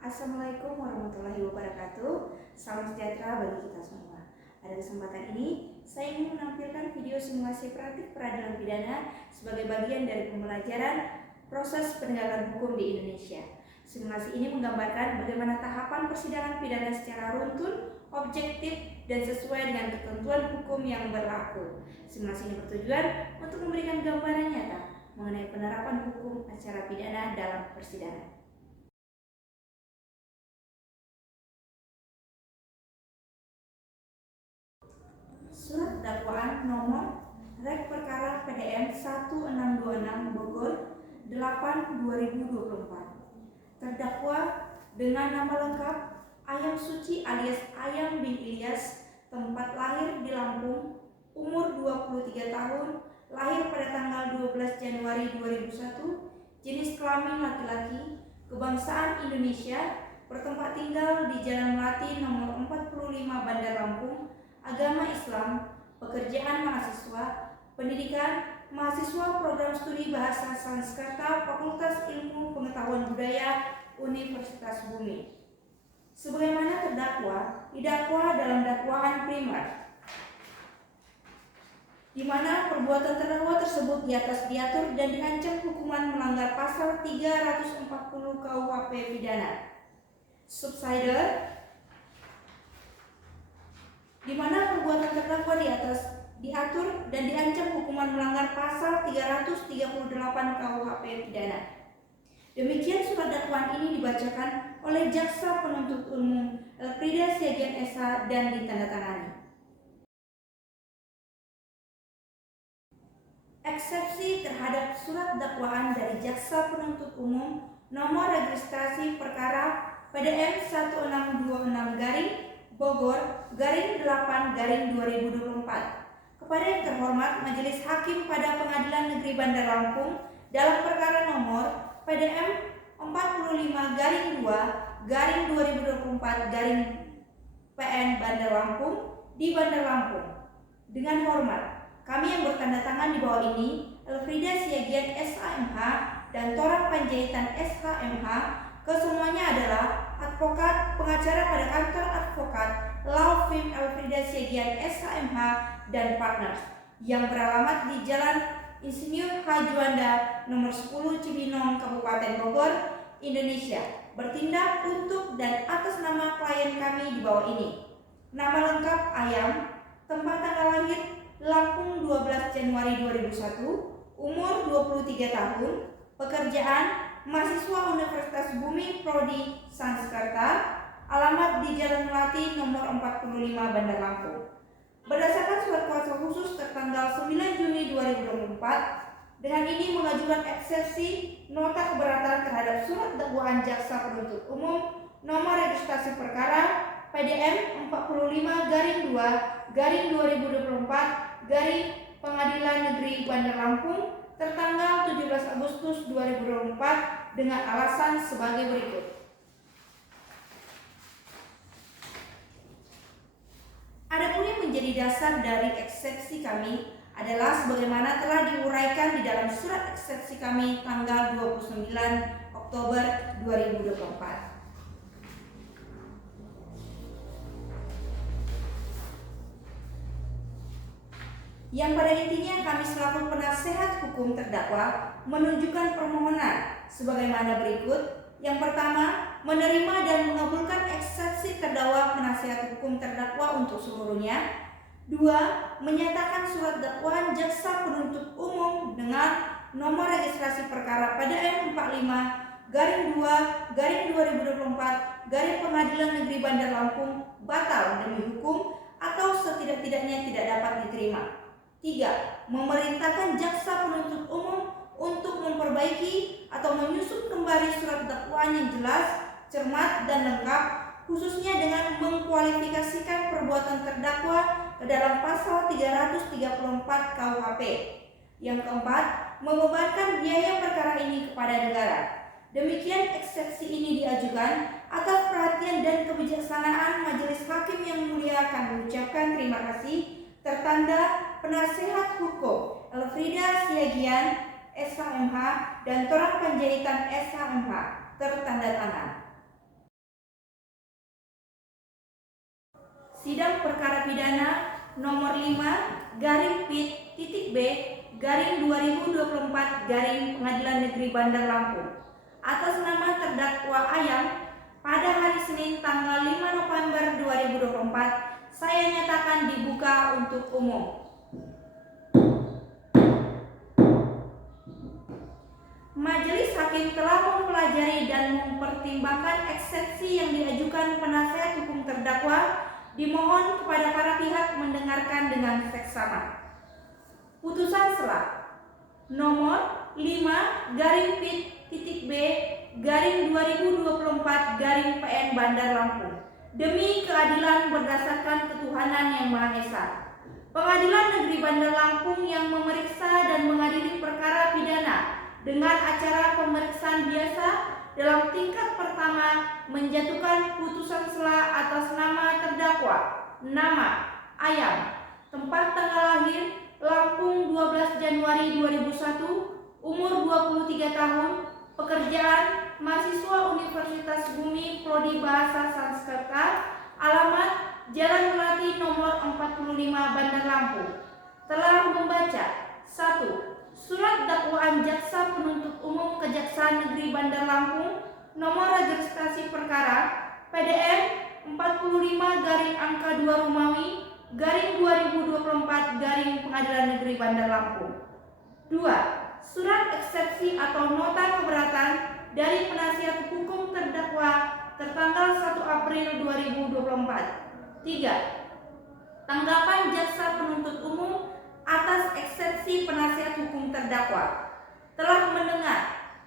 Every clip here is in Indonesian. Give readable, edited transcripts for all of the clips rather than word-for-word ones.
Assalamualaikum warahmatullahi wabarakatuh. Salam sejahtera bagi kita semua. Pada kesempatan ini, saya ingin menampilkan video simulasi praktik peradilan pidana sebagai bagian dari pembelajaran proses penegakan hukum di Indonesia. Simulasi ini menggambarkan bagaimana tahapan persidangan pidana secara runtun, objektif, dan sesuai dengan ketentuan hukum yang berlaku. Simulasi ini bertujuan untuk memberikan gambaran nyata mengenai penerapan hukum acara pidana dalam persidangan. Surat dakwaan nomor Rek Perkara PDM 1626 Bogor 8/2024. Terdakwa dengan nama lengkap Ayam Suci alias Ayam bin Ilyas, tempat lahir di Lampung, umur 23 tahun, lahir pada tanggal 12 Januari 2001, jenis kelamin laki-laki, kebangsaan Indonesia, bertempat tinggal di Jalan Melati nomor 45 Bandar Lampung, agama Islam, pekerjaan mahasiswa, pendidikan mahasiswa program studi Bahasa Sanskerta Fakultas Ilmu Pengetahuan Budaya Universitas Bumi. Sebagaimana terdakwa didakwa dalam dakwaan primer, di mana perbuatan terdakwa tersebut di atas diatur dan diancam hukuman melanggar pasal 340 KUHP pidana. Subsider, di mana perbuatan terdakwa di atas diatur dan diancam hukuman melanggar pasal 338 KUHP pidana. Demikian surat dakwaan ini dibacakan oleh Jaksa Penuntut Umum Elfrida Siagian SH dan ditandatangani. Eksepsi terhadap surat dakwaan dari Jaksa Penuntut Umum nomor registrasi perkara PDM 1626 Bogor 8/2024. Kepada yang terhormat Majelis Hakim pada Pengadilan Negeri Bandar Lampung dalam perkara nomor PDM 45/2/2024/PN Bandar Lampung di Bandar Lampung. Dengan hormat, kami yang bertanda tangan di bawah ini, Elfrida Siagian SHMH dan Torang Panjaitan SHMH, kesemuanya adalah advokat pengacara pada kantor advokat Law Firm Elfrida Siagian SHMH dan Partners yang beralamat di Jalan Insinyur H. Juanda nomor 10 Cibinong, Kabupaten Bogor, Indonesia, bertindak untuk dan atas nama klien kami di bawah ini. Nama lengkap Ayam, tempat tanggal lahir Lampung 12 Januari 2001, umur 23 tahun, pekerjaan mahasiswa Universitas Bumi Prodi Sanskerta, alamat di Jalan Melati nomor 45 Bandar Lampung. Berdasarkan surat kuasa khusus tertanggal 9 Juni 2024, dengan ini mengajukan eksepsi nota keberatan terhadap surat dakwaan Jaksa Penuntut Umum nomor registrasi perkara PDM 45/2/2024 Pengadilan Negeri Bandar Lampung tertanggal 17 Agustus 2024 dengan alasan sebagai berikut. Adapun yang menjadi dasar dari eksepsi kami adalah sebagaimana telah diuraikan di dalam surat eksepsi kami tanggal 29 Oktober 2024. Yang pada intinya kami selaku penasehat hukum terdakwa menunjukkan permohonan sebagaimana berikut. Yang pertama, menerima dan mengabulkan eksepsi terdakwa penasehat hukum terdakwa untuk seluruhnya. 2. Menyatakan surat dakwaan Jaksa Penuntut Umum dengan nomor registrasi perkara PDM 45/2/2024 Pengadilan Negeri Bandar Lampung batal demi hukum atau setidak-tidaknya tidak dapat diterima. 3. Memerintahkan Jaksa Penuntut Umum untuk memperbaiki atau menyusun kembali surat dakwaan yang jelas, cermat, dan lengkap, khususnya dengan mengkualifikasikan perbuatan terdakwa ke dalam pasal 334 KUHP. Yang keempat, membebankan biaya perkara ini kepada negara. Demikian eksepsi ini diajukan atas perhatian dan kebijaksanaan Majelis Hakim yang mulia. Kami mengucapkan terima kasih. Tertanda penasehat hukum Elfrida Siagian SHMH dan Torang Panjaitan SHMH, tertanda tangan. Sidang Perkara Pidana nomor 5-P-B-2024 Pengadilan Negeri Bandar Lampung atas nama terdakwa Ayam pada hari Senin tanggal 5 November 2024 saya nyatakan dibuka untuk umum. Majelis Hakim telah mempelajari dan mempertimbangkan eksepsi yang diajukan penasihat hukum terdakwa. Dimohon kepada para pihak mendengarkan dengan seksama. Putusan Sela nomor 5-P-B-2024 PN Bandar Lampung demi keadilan berdasarkan ketuhanan yang Maha Esa. Pengadilan Negeri Bandar Lampung yang memeriksa dan mengadili perkara pidana dengan acara pemeriksaan biasa dalam tingkat pertama menjatuhkan putusan sela atas nama terdakwa, nama Ayam, tempat tanggal lahir Lampung 12 Januari 2001, umur 23 tahun, pekerjaan mahasiswa Universitas Bumi Prodi Bahasa Sanskerta, alamat Jalan Melati nomor 45 Bandar Lampung. Telah membaca 1. Surat dakwaan Jaksa Penuntut Umum Kejaksaan Negeri Bandar Lampung nomor registrasi perkara PDM 45-2 Romawi /2024 Pengadilan Negeri Bandar Lampung. 2. Surat eksepsi atau nota keberatan dari penasihat hukum terdakwa tertanggal 1 April 2024. 3. Tanggapan Jaksa Penuntut Umum atas eksepsi penasihat hukum terdakwa. Telah mendengar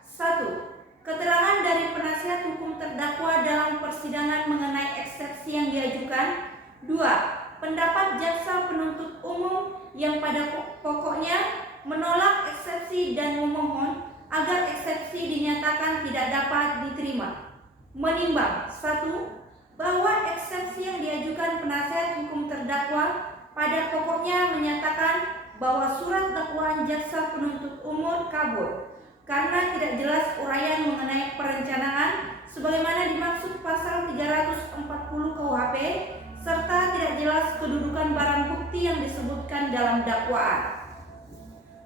1. Keterangan dari penasihat hukum terdakwa dalam persidangan mengenai eksepsi yang diajukan. 2. Pendapat Jaksa Penuntut Umum yang pada pokoknya menolak eksepsi dan memohon agar eksepsi dinyatakan tidak dapat diterima. Menimbang 1. Bahwa eksepsi yang diajukan penasihat hukum terdakwa pada pokoknya menyatakan bahwa surat dakwaan Jaksa Penuntut Umum kabur karena tidak jelas uraian mengenai perencanaan sebagaimana dimaksud pasal 340 KUHP serta tidak jelas kedudukan barang bukti yang disebutkan dalam dakwaan.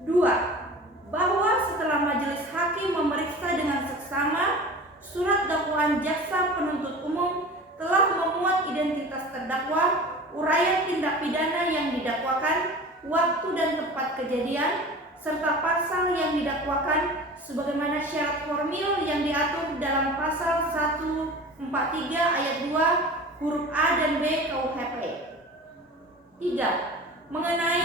2. Bahwa setelah majelis hakim memeriksa dengan seksama, surat dakwaan Jaksa Penuntut Umum telah memuat identitas terdakwa, uraian tindak pidana yang didakwakan, waktu dan tempat kejadian, serta pasal yang didakwakan sebagaimana syarat formil yang diatur dalam pasal 143 ayat 2 huruf A dan B KUHP. 3. Mengenai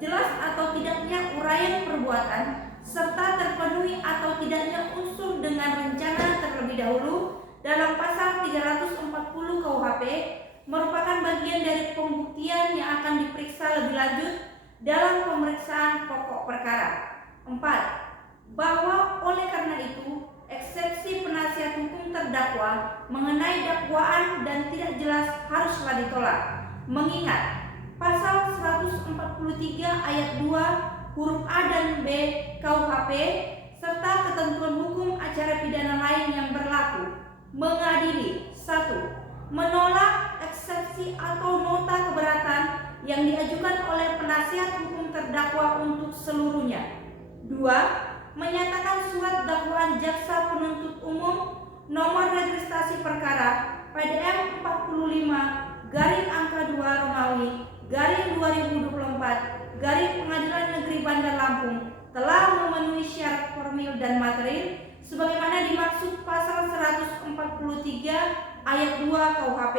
jelas atau tidaknya uraian perbuatan serta terpenuhi atau tidaknya unsur dengan rencana terlebih dahulu dalam pasal 340 KUHP merupakan bagian dari pembuktian yang akan diperiksa lebih lanjut dalam pemeriksaan pokok perkara. 4. Bahwa oleh karena itu eksepsi penasihat hukum terdakwa mengenai dakwaan dan tidak jelas haruslah ditolak, mengingat pasal 143 ayat 2 huruf A dan B KUHP serta ketentuan hukum acara pidana lain yang berlaku. Mengadili 1. Menolak eksepsi atau nota keberatan yang diajukan oleh penasihat hukum terdakwa untuk seluruhnya. 2. Menyatakan surat dakwaan Jaksa Penuntut Umum nomor registrasi perkara PDM 45-2 Romawi /2024 Pengadilan Negeri Bandar Lampung telah memenuhi syarat formil dan material sebagaimana dimaksud pasal 143 ayat 2 KUHP.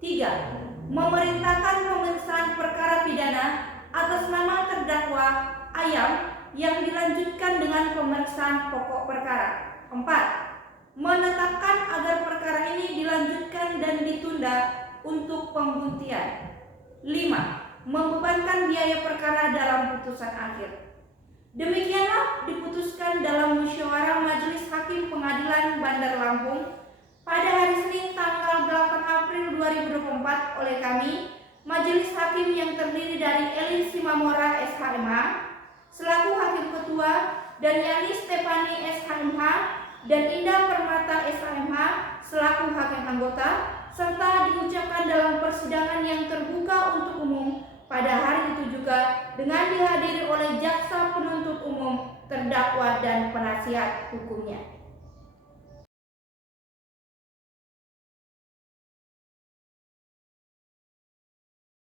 3. Memerintahkan pemeriksaan perkara pidana atas nama terdakwa Ayam yang dilanjutkan dengan pemeriksaan pokok perkara. 4. Menetapkan agar perkara ini dilanjutkan dan ditunda untuk pembuktian. 5. Membebankan biaya perkara dalam putusan akhir. Demikianlah diputuskan dalam musyawarah Majelis Hakim Pengadilan Bandar Lampung pada hari Senin tanggal 8 April 2024 oleh kami, Majelis Hakim yang terdiri dari Elin Simamora SHMH selaku Hakim Ketua dan Yani Stefani SHMH dan Indah Permata SHMH selaku Hakim Anggota serta diucapkan dalam persidangan yang terbuka untuk umum pada hari itu juga dengan dihadiri oleh jaksa penuntut umum, terdakwa dan penasihat hukumnya.